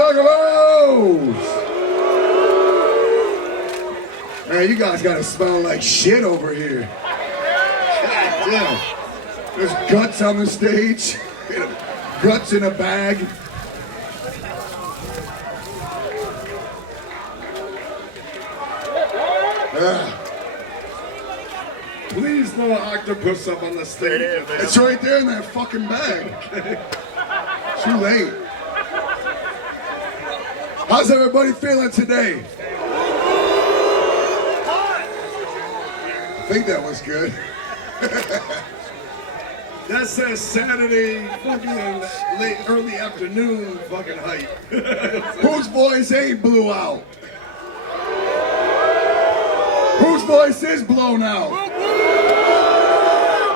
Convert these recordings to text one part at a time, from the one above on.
Juggalos! Man, you guys gotta smell like shit over here. God damn. There's guts on the stage. Guts in a bag. Please no octopus up on the stage. It's right there in that fucking bag. Too late. How's everybody feeling today? I think that was good. That's that Saturday fucking late, early afternoon fucking hype. Whose voice ain't blew out? Whose voice is blown out?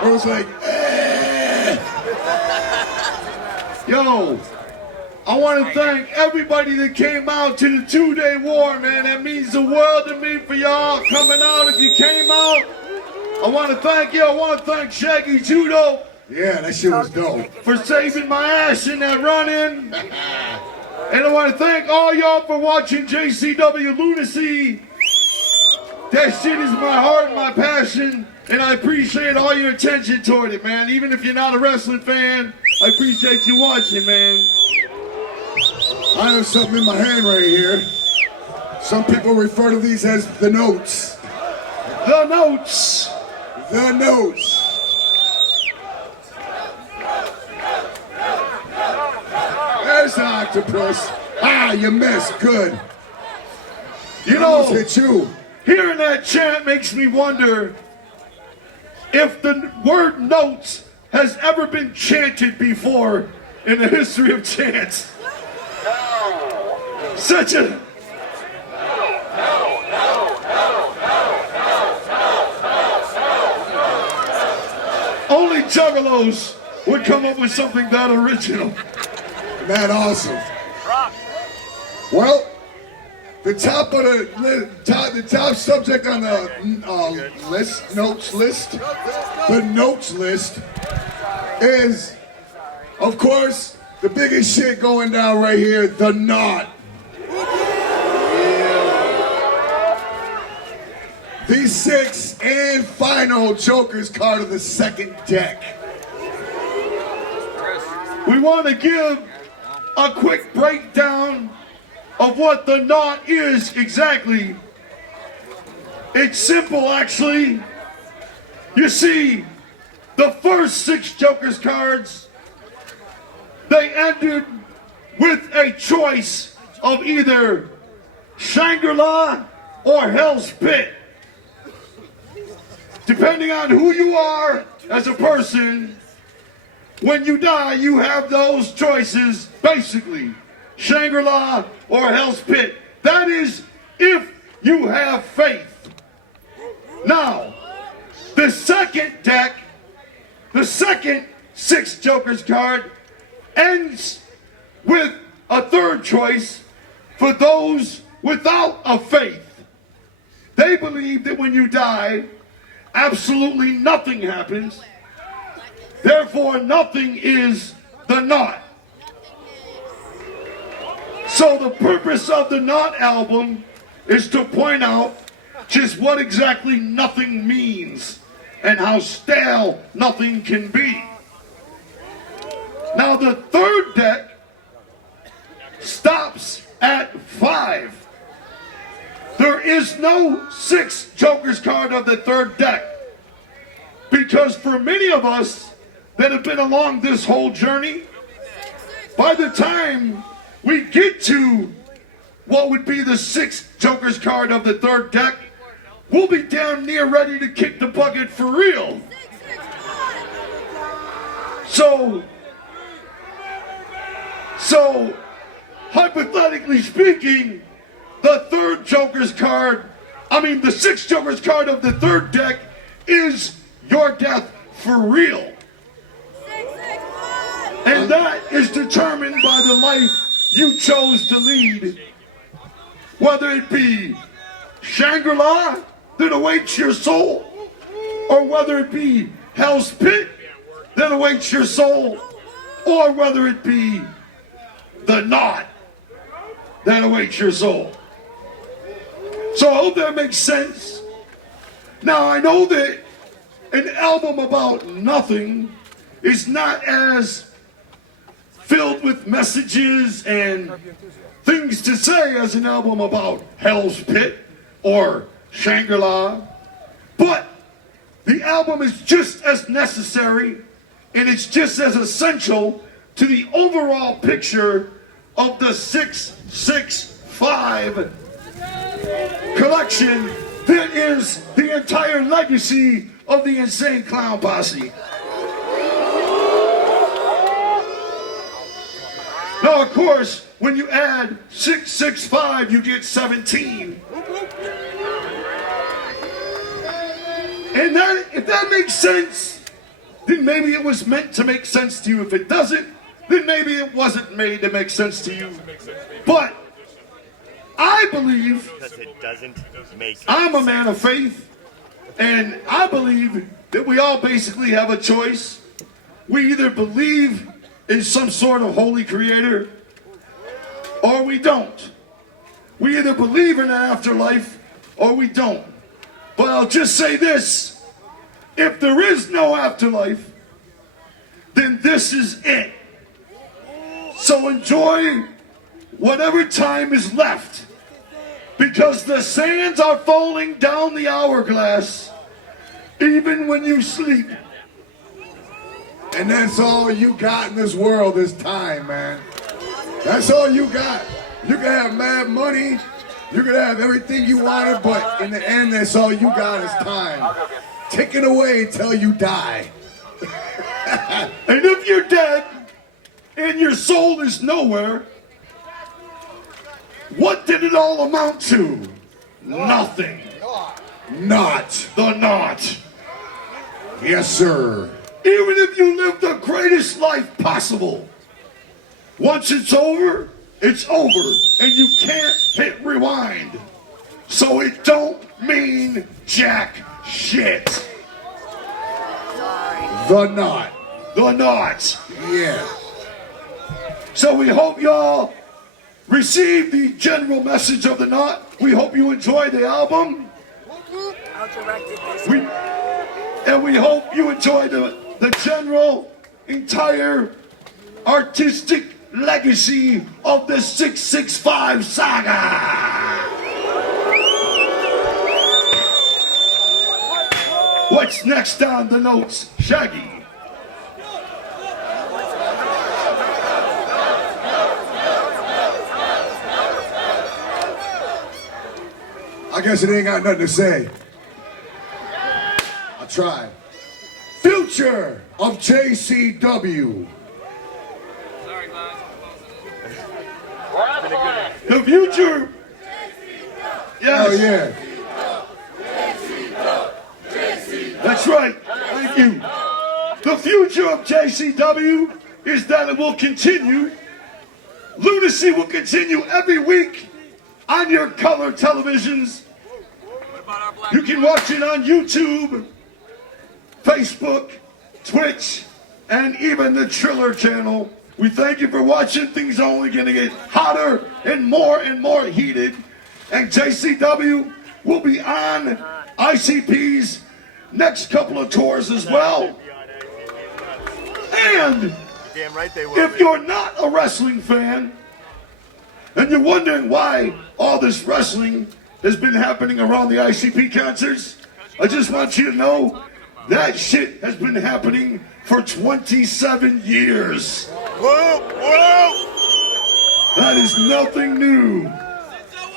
Or it's like, eh. Yo, I want to thank everybody that came out to the 2-day war, man. That means the world to me for y'all coming out. If you came out, I want to thank you. I want to thank Shaggy Judo. Yeah, that shit was dope. For saving my ass in that run-in. And I want to thank all y'all for watching JCW Lunacy. That shit is my heart and my passion, and I appreciate all your attention toward it, man. Even if you're not a wrestling fan, I appreciate you watching, man. I have something in my hand right here. Some people refer to these as the notes. The notes. The notes. There's the octopus. Ah, you missed. Good. You know, hit you. Hearing that chant makes me wonder if the word notes has ever been chanted before in the history of chants. Such a... Only Juggalos would come up with something that original. That awesome. Well, the top of the top subject on the notes list is, of course, the biggest shit going down right here, the knot. The sixth and final Joker's card of the second deck. We want to give a quick breakdown of what the knot is exactly. It's simple, actually. You see, the first 6 Joker's cards, they ended with a choice of either Shangri-La or Hell's Pit. Depending on who you are as a person, when you die, you have those choices, basically. Shangri-La or Hell's Pit. That is if you have faith. Now, the second deck, the second 6 Joker's card, ends with a third choice for those without a faith. They believe that when you die, absolutely nothing happens. Therefore, nothing is the knot. So the purpose of the Knot album is to point out just what exactly nothing means and how stale nothing can be. Now the third deck stops at 5. There is no 6 Joker's card of the third deck, because for many of us that have been along this whole journey, by the time we get to what would be the 6th Joker's card of the third deck, we'll be damn near ready to kick the bucket for real. So hypothetically speaking, the 6th Joker's card of the third deck is your death for real. And that is determined by the life you chose to lead. Whether it be Shangri-La that awaits your soul, or whether it be Hell's Pit that awaits your soul, or whether it be the knot that awaits your soul. So I hope that makes sense. Now I know that an album about nothing is not as filled with messages and things to say as an album about Hell's Pit or Shangri-La, but the album is just as necessary and it's just as essential to the overall picture of the 665 collection that is the entire legacy of the Insane Clown Posse. Now, of course, when you add 665, you get 17. And that, if that makes sense, then maybe it was meant to make sense to you. If it doesn't, then maybe it wasn't made to make sense to you. But I believe, it doesn't make sense. I'm a man of faith, and I believe that we all basically have a choice. We either believe in some sort of holy creator, or we don't. We either believe in an afterlife, or we don't. But I'll just say this, if there is no afterlife, then this is it. So enjoy whatever time is left, because the sands are falling down the hourglass, even when you sleep. And that's all you got in this world is time, man. That's all you got. You can have mad money, you can have everything you wanted, but in the end, that's all you got is time. Ticking away until you die. And if you're dead and your soul is nowhere, what did it all amount to? Nothing. Not. The naught. Yes, sir. Even if you live the greatest life possible, once it's over, and you can't hit rewind. So it don't mean jack shit. The knot. The naught. Yeah. So we hope y'all receive the general message of the knot. We hope you enjoy the album. I'll direct it this And we hope you enjoy the general, entire artistic legacy of the 665 saga. What's next on the notes, Shaggy? I guess it ain't got nothing to say. I'll try. Future of JCW. The future. Yes. Oh yeah. That's right. Thank you. The future of JCW is that it will continue. Lunacy will continue every week on your color televisions. You can watch it on YouTube, Facebook, Twitch, and even the Triller channel. We thank you for watching. Things are only going to get hotter and more heated. And JCW will be on ICP's next couple of tours as well. And Damn right they will. if you're not a wrestling fan, and you're wondering why all this wrestling has been happening around the ICP concerts, I just want you to know that shit has been happening for 27 years. Whoa, whoa! That is nothing new.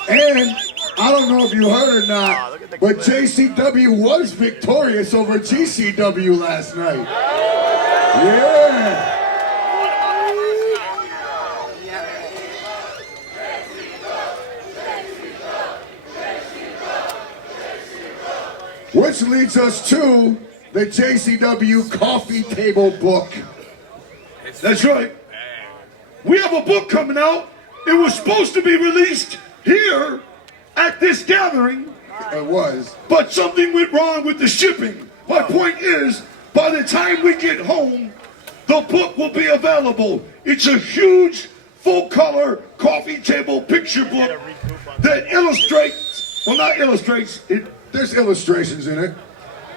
And I don't know if you heard or not, but JCW was victorious over GCW last night. Yeah. Which leads us to the JCW coffee table book. That's right. We have a book coming out. It was supposed to be released here at this gathering, It was. but something went wrong with the shipping. My point is, by the time we get home, the book will be available. It's a huge, full-color coffee table picture book that illustrates, well, not illustrates, There's illustrations in it.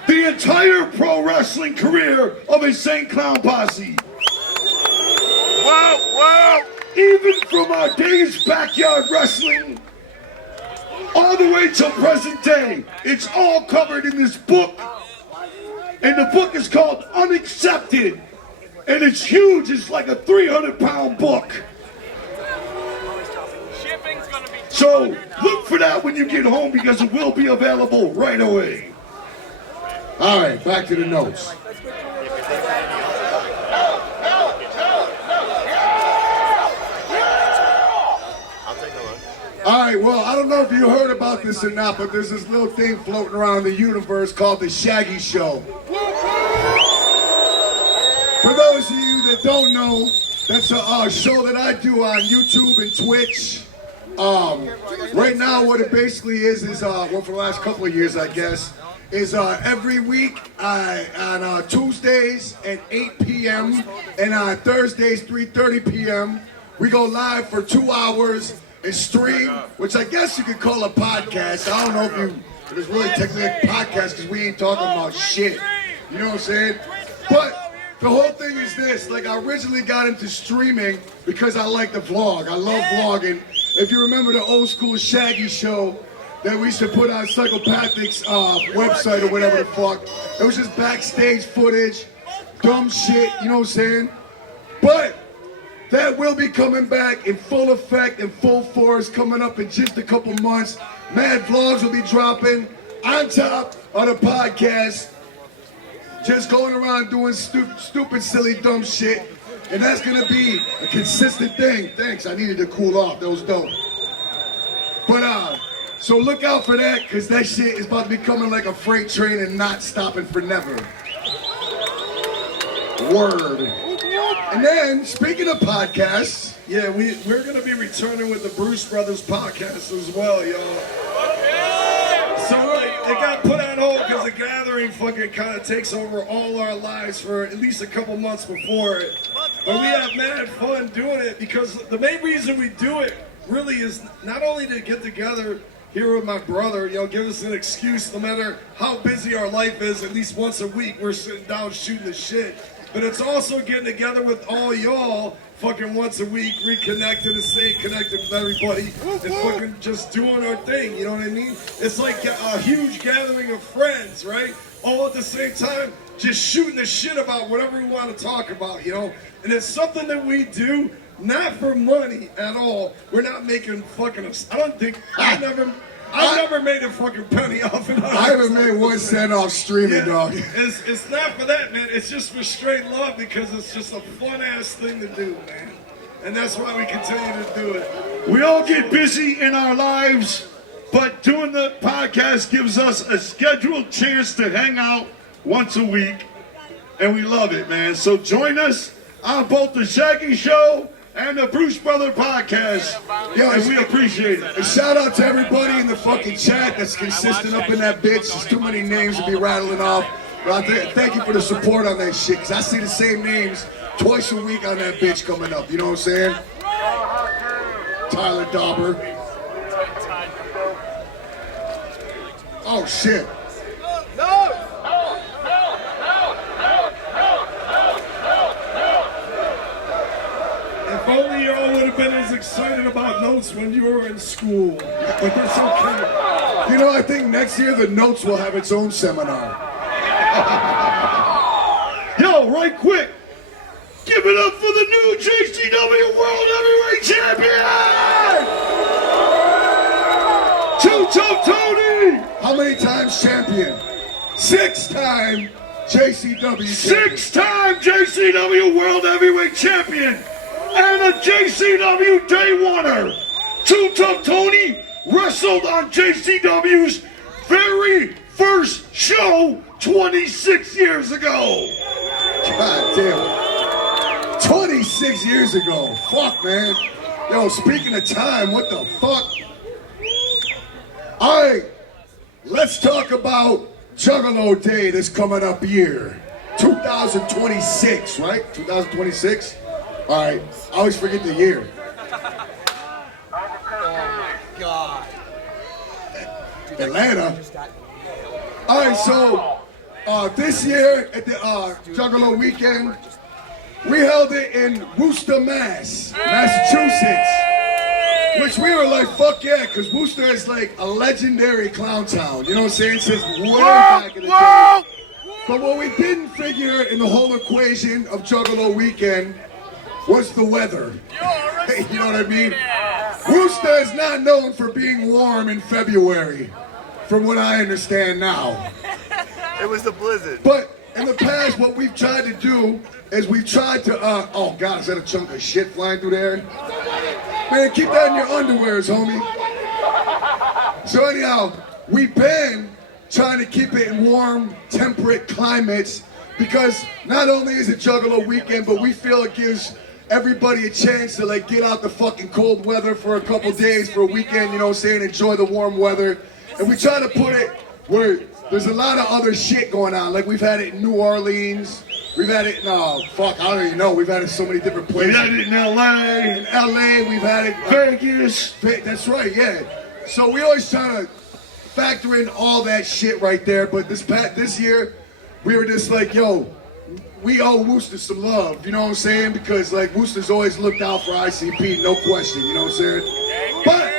the entire pro wrestling career of Insane Clown Posse. Whoa, whoa! Even from our days backyard wrestling, all the way till present day, it's all covered in this book. And the book is called Unaccepted. And it's huge, it's like a 300-pound book. So look for that when you get home because it will be available right away. All right, back to the notes. I'll take a look. All right, well, I don't know if you heard about this or not, but there's this little thing floating around the universe called the Shaggy Show. For those of you that don't know, that's a show that I do on YouTube and Twitch. Right now, what it basically is well, for the last couple of years, I guess, is every week on Tuesdays at 8 p.m. and on Thursdays 3:30 p.m. we go live for 2 hours and stream, which I guess you could call a podcast. I don't know if it's really technically a podcast because we ain't talking about shit. You know what I'm saying? But the whole thing is this, like I originally got into streaming because I like to vlog. I love vlogging. If you remember the old school Shaggy show that we used to put on Psychopathic's website or whatever the fuck, it was just backstage footage, dumb shit, you know what I'm saying? But that will be coming back in full effect, in full force, coming up in just a couple months. Mad vlogs will be dropping on top of the podcast. Just going around doing stupid, silly, dumb shit. And that's gonna be a consistent thing. Thanks, I needed to cool off, that was dope. But so look out for that, cause that shit is about to be coming like a freight train and not stopping for never. Word. And then, speaking of podcasts, Yeah, we're gonna be returning with the Bruce Brothers podcast as well, y'all. So like, it got put on hold because the gathering fucking kind of takes over all our lives for at least a couple months before it. But we have mad fun doing it because the main reason we do it really is not only to get together here with my brother, you know, give us an excuse no matter how busy our life is, at least once a week we're sitting down shooting the shit. But it's also getting together with all y'all fucking once a week, reconnecting and staying connected with everybody and fucking just doing our thing, you know what I mean? It's like a huge gathering of friends, right? All at the same time, just shooting the shit about whatever we want to talk about, you know? And it's something that we do not for money at all. We're not making fucking us. I don't think, I've never made a fucking penny off it. I haven't made 1 cent off streaming, dog. It's not for that, man. It's just for straight love because it's just a fun-ass thing to do, man. And that's why we continue to do it. We all get busy in our lives, but doing the podcast gives us a scheduled chance to hang out once a week, and we love it, man. So join us on both the Shaggy Show and the Bruce Brother Podcast. Yo, and we appreciate it. And shout out to everybody in the fucking chat that's consistent up in that bitch. There's too many names to be rattling off. But thank you for the support on that shit, because I see the same names twice a week on that bitch coming up. You know what I'm saying? Tyler Dauber. Oh, shit. If only y'all would have been as excited about notes when you were in school. But that's okay. You know, I think next year the Notes will have its own seminar. Yo, right quick, give it up for the new JCW World Heavyweight Champion! Two-Tough Tony! How many times champion? 6-time JCW champion. 6-time JCW World Heavyweight Champion and a JCW Day Oneer. Two-Tough Tony wrestled on JCW's very first show 26 years ago. God damn. 26 years ago. Fuck, man. Yo, speaking of time, what the fuck? All right, let's talk about Juggalo Day that's coming up here. 2026, right? 2026? All right, I always forget the year. Atlanta. All right, so this year at the Juggalo weekend, we held it in Worcester, Massachusetts. Which we were like, fuck yeah, because Worcester is like a legendary clown town. You know what I'm saying? Since way back in the day. But what we didn't figure in the whole equation of Juggalo weekend was the weather. You know what I mean? Worcester is not known for being warm in February, from what I understand now. It was the blizzard. But in the past, what we've tried to do is we've tried to, oh God, is that a chunk of shit flying through there? Man, keep that in your underwears, homie. So anyhow, we've been trying to keep it in warm, temperate climates because not only is it Juggalo weekend, but we feel it gives everybody a chance to like get out the fucking cold weather for a couple days for a weekend, you know what I'm saying, enjoy the warm weather. And we try to put it where there's a lot of other shit going on. Like we've had it in New Orleans, we've had it in, I don't even know, we've had it in so many different places. We had it in LA. In LA, we've had it Vegas. That's right, yeah. So we always try to factor in all that shit right there, but this year, we were just like, yo, we owe Worcester some love, you know what I'm saying? Because like Worcester's always looked out for ICP, no question, you know what I'm saying? But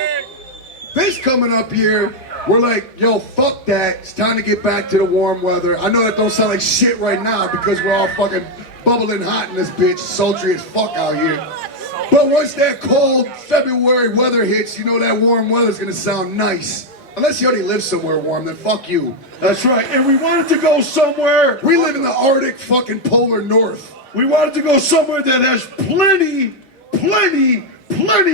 this coming up here, we're like, yo, fuck that. It's time to get back to the warm weather. I know that don't sound like shit right now because we're all fucking bubbling hot in this bitch, sultry as fuck out here. But once that cold February weather hits, you know that warm weather's gonna sound nice. Unless you already live somewhere warm, then fuck you. That's right. And we wanted to go somewhere. We live in the Arctic fucking polar north. We wanted to go somewhere that has plenty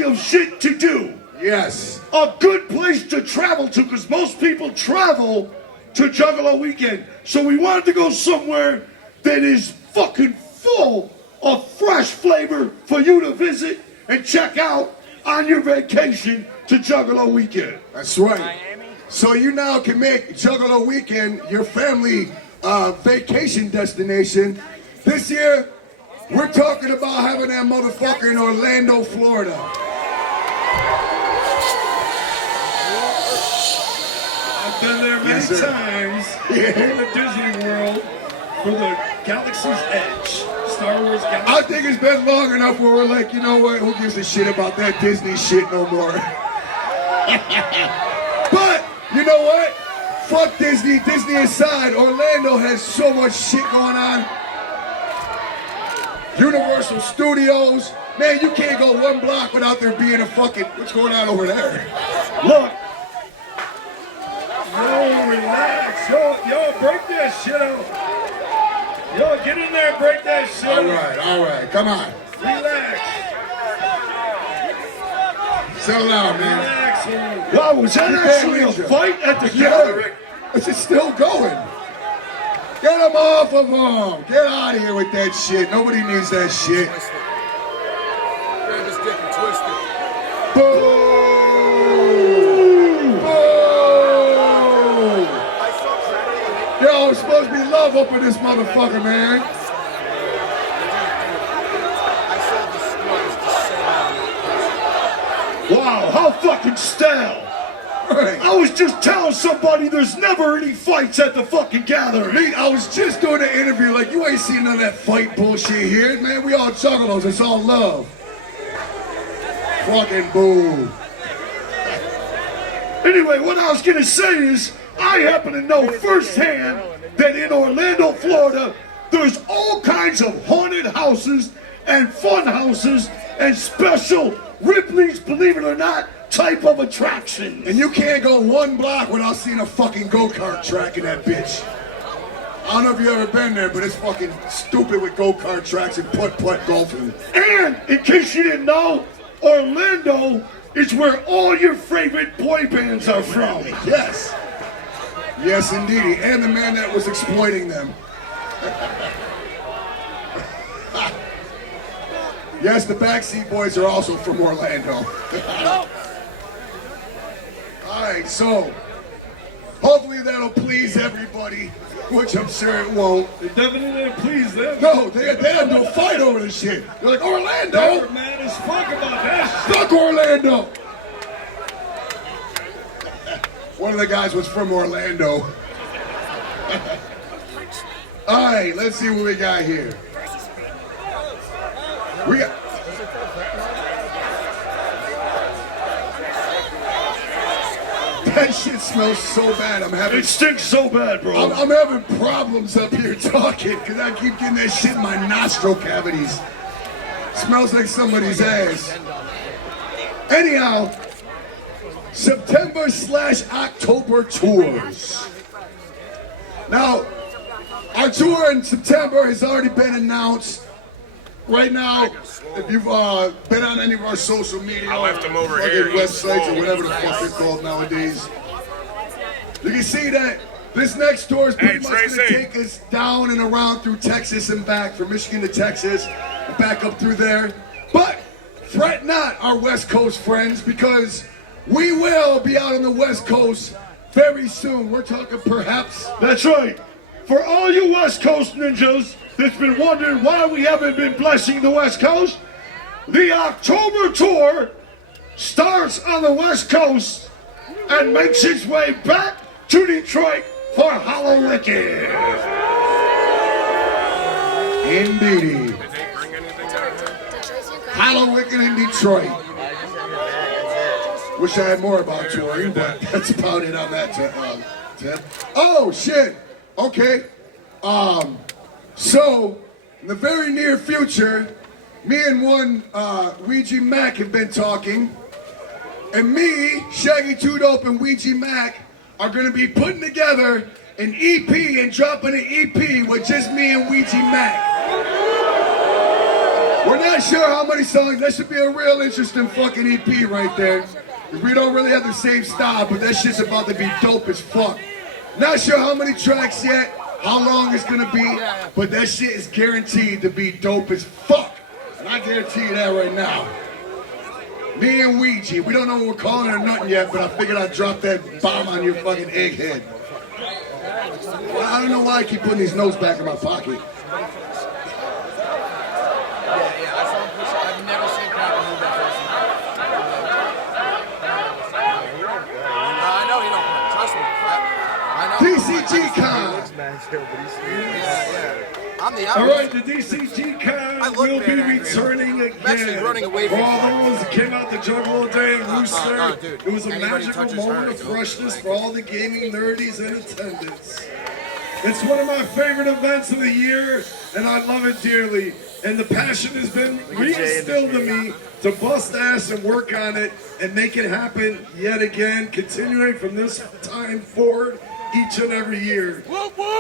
of shit to do. Yes. A good place to travel to, because most people travel to Juggalo weekend. So we wanted to go somewhere that is fucking full of fresh flavor for you to visit and check out on your vacation to Juggalo weekend. That's right. So you now can make Juggalo weekend your family vacation destination. This year, we're talking about having that motherfucker in Orlando, Florida. I've been there many times in the Disney World for the Galaxy's Edge. Star Wars Galaxy. I think it's been long enough where we're like, you know what, who gives a shit about that Disney shit no more? But, you know what? Fuck Disney. Disney aside, Orlando has so much shit going on. Universal Studios. Man, you can't go one block without there being a fucking, what's going on over there? Look. Yo, relax. Yo, break that shit out. Yo, get in there and break that shit out. All right, come on. Relax. Settle down, man. Relax. Wow, was that actually a fight at the gathering? It's still going. Get them off of them. Get out of here with that shit. Nobody needs that shit. Boom. Boom. Yo, it's supposed to be love up in this motherfucker, man. Wow, how fucking stale. Right. I was just telling somebody there's never any fights at the fucking gathering. Me, I was just doing an interview like, you ain't seen none of that fight bullshit here. Man, we all juggalos, it's all love. Fucking boo. Anyway, what I was gonna say is, I happen to know firsthand that in Orlando, Florida, there's all kinds of haunted houses and fun houses and special Ripley's, believe it or not, type of attractions. And you can't go one block without seeing a fucking go-kart track in that bitch. I don't know if you've ever been there, but it's fucking stupid with go-kart tracks and putt-putt golfing. And, in case you didn't know, Orlando is where all your favorite boy bands are from. Yes. Yes, indeed. And the man that was exploiting them. Yes, the Backseat Boys are also from Orlando. All right, so hopefully that'll please everybody, which I'm sure it won't. It definitely please them. No, they had no fight over this shit. They're like, They Orlando! were mad as fuck about that shit. Fuck Orlando! One of the guys was from Orlando. All right, let's see what we got here. We got... That shit smells so bad. It stinks so bad, bro. I'm having problems up here talking because I keep getting that shit in my nostril cavities. Smells like somebody's ass. Anyhow, September/October tours. Now, our tour in September has already been announced. Right now, if you've been on any of our social media, I left him over here. websites or whatever the fuck they're called nowadays, you can see that this next tour is pretty much going to take us down and around through Texas and back, from Michigan to Texas, and back up through there. But fret not, our West Coast friends, because we will be out on the West Coast very soon. We're talking perhaps... That's right. For all you West Coast ninjas that's been wondering why we haven't been blessing the West Coast, the October tour starts on the West Coast and makes its way back to Detroit for Halloween. Indeedy. Halloween in Detroit. Wish I had more about touring, but that's about it on that tip. Oh, shit. Okay. So, in the very near future, me and one Ouija Mac have been talking, and me, Shaggy, Too Dope, and Ouija Mac are going to be putting together an EP and dropping an EP with just me and Ouija Mac. We're not sure how many songs. That should be a real interesting fucking EP right there. We don't really have the same style, but that shit's about to be dope as fuck. Not sure how many tracks yet, how long it's gonna be, but that shit is guaranteed to be dope as fuck. And I guarantee you that right now. Me and Ouija, we don't know what we're calling it or nothing yet, but I figured I'd drop that bomb on your fucking egghead. I don't know why I keep putting these notes back in my pocket. I've never seen Cracker move that fast. I know you don't. Trust me. I know. DCG Con. I'm the All right, the DCG Con will be returning again. running away For from all those that came out to Juggalo Day in Rooster, no, dude. it was a Anybody magical touches moment her, of freshness for all the gaming nerdies in attendance. It's one of my favorite events of the year, and I love it dearly. And the passion has been re-instilled in me to bust ass and work on it and make it happen yet again, continuing from this time forward each and every year.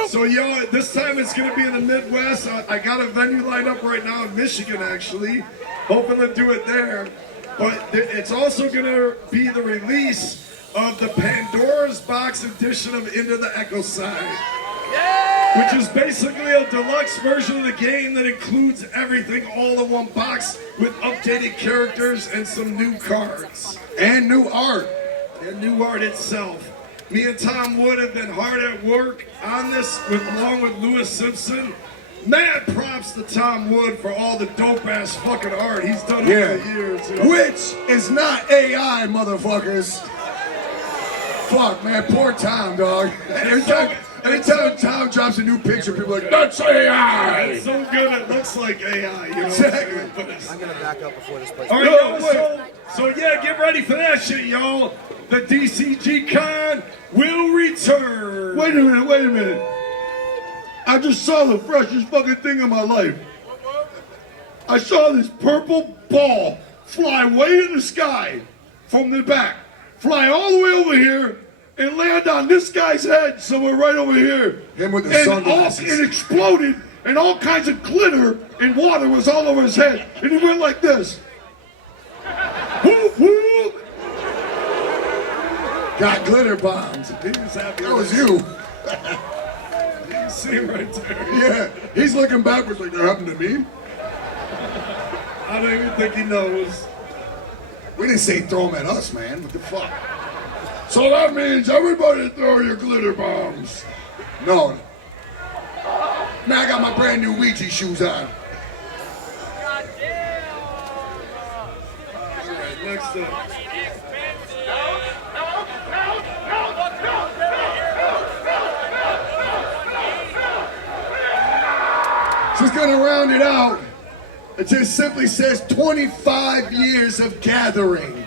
So, yo, this time it's going to be in the Midwest. I got a venue lined up right now in Michigan, actually, hoping to do it there. But it's also going to be the release of the Pandora's Box edition of Into the Echo Side. Which is basically a deluxe version of the game that includes everything all in one box with updated characters and some new cards. And new art. And new art itself. Me and Tom Wood have been hard at work on this along with Lewis Simpson. Mad props to Tom Wood for all the dope-ass fucking art he's done over the years. You know? Which is not AI, motherfuckers. Fuck, man, poor Tom, dog. Anytime Tom drops a new picture, people are like, that's AI! It's so good it looks like AI, you know? Exactly. I'm gonna back up before this place. All right, yo, so yeah, get ready for that shit, y'all. The DCG Con will return. Wait a minute. I just saw the freshest fucking thing in my life. I saw this purple ball fly way in the sky from the back, fly all the way over here, and land on this guy's head somewhere right over here. Him with the and sunglasses. it exploded, and all kinds of glitter and water was all over his head, and he went like this. Whoop, whoop. Got glitter bombs. That was you. You see him right there. Yeah, he's looking backwards like that happened to me. I don't even think he knows. We didn't say throw them at us, man. What the fuck? So that means everybody throw your glitter bombs. No. Man, I got my brand new Ouija shoes on. All right, next up. Just gonna round it out. It just simply says 25 years of gathering.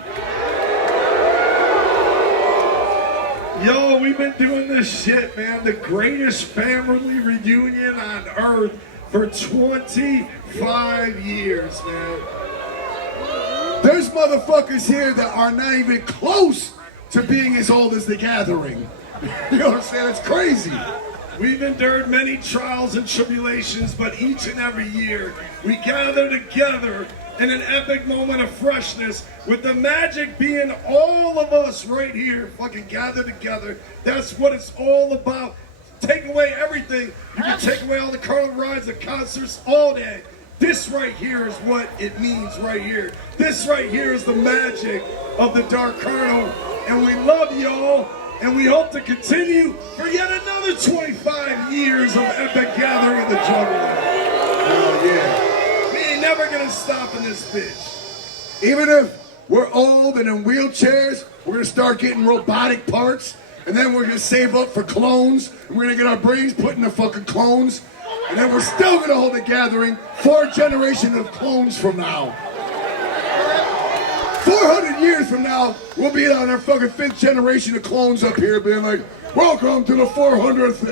Yo, we've been doing this shit, man. The greatest family reunion on earth for 25 years, man. There's motherfuckers here that are not even close to being as old as the gathering. You know what I'm saying? It's crazy. We've endured many trials and tribulations, but each and every year we gather together in an epic moment of freshness, with the magic being all of us right here fucking gathered together. That's what it's all about. Take away everything. You can take away all the carnival rides, the concerts, all that. This right here is what it means right here. This right here is the magic of the Dark Carnival. And we love y'all, and we hope to continue for yet another 25 years of epic gathering of the Juggalo. Hell yeah. We ain't never gonna stop in this bitch. Even if we're old and in wheelchairs, we're gonna start getting robotic parts, and then we're gonna save up for clones, and we're gonna get our brains put in the fucking clones, and then we're still gonna hold a gathering 4 generations of clones from now. 400 years from now, we'll be on our fucking 5th generation of clones up here being like, welcome to the 400th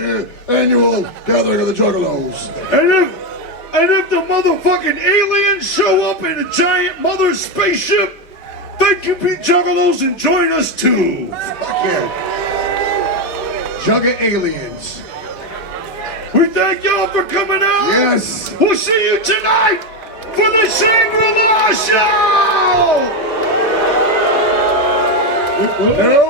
annual gathering of the Juggalos. And if the motherfucking aliens show up in a giant mother spaceship, they can be Juggalos and join us too. Fuck yeah. Jugga aliens. We thank y'all for coming out. Yes. We'll see you tonight for the Shangri-La Show. Hello.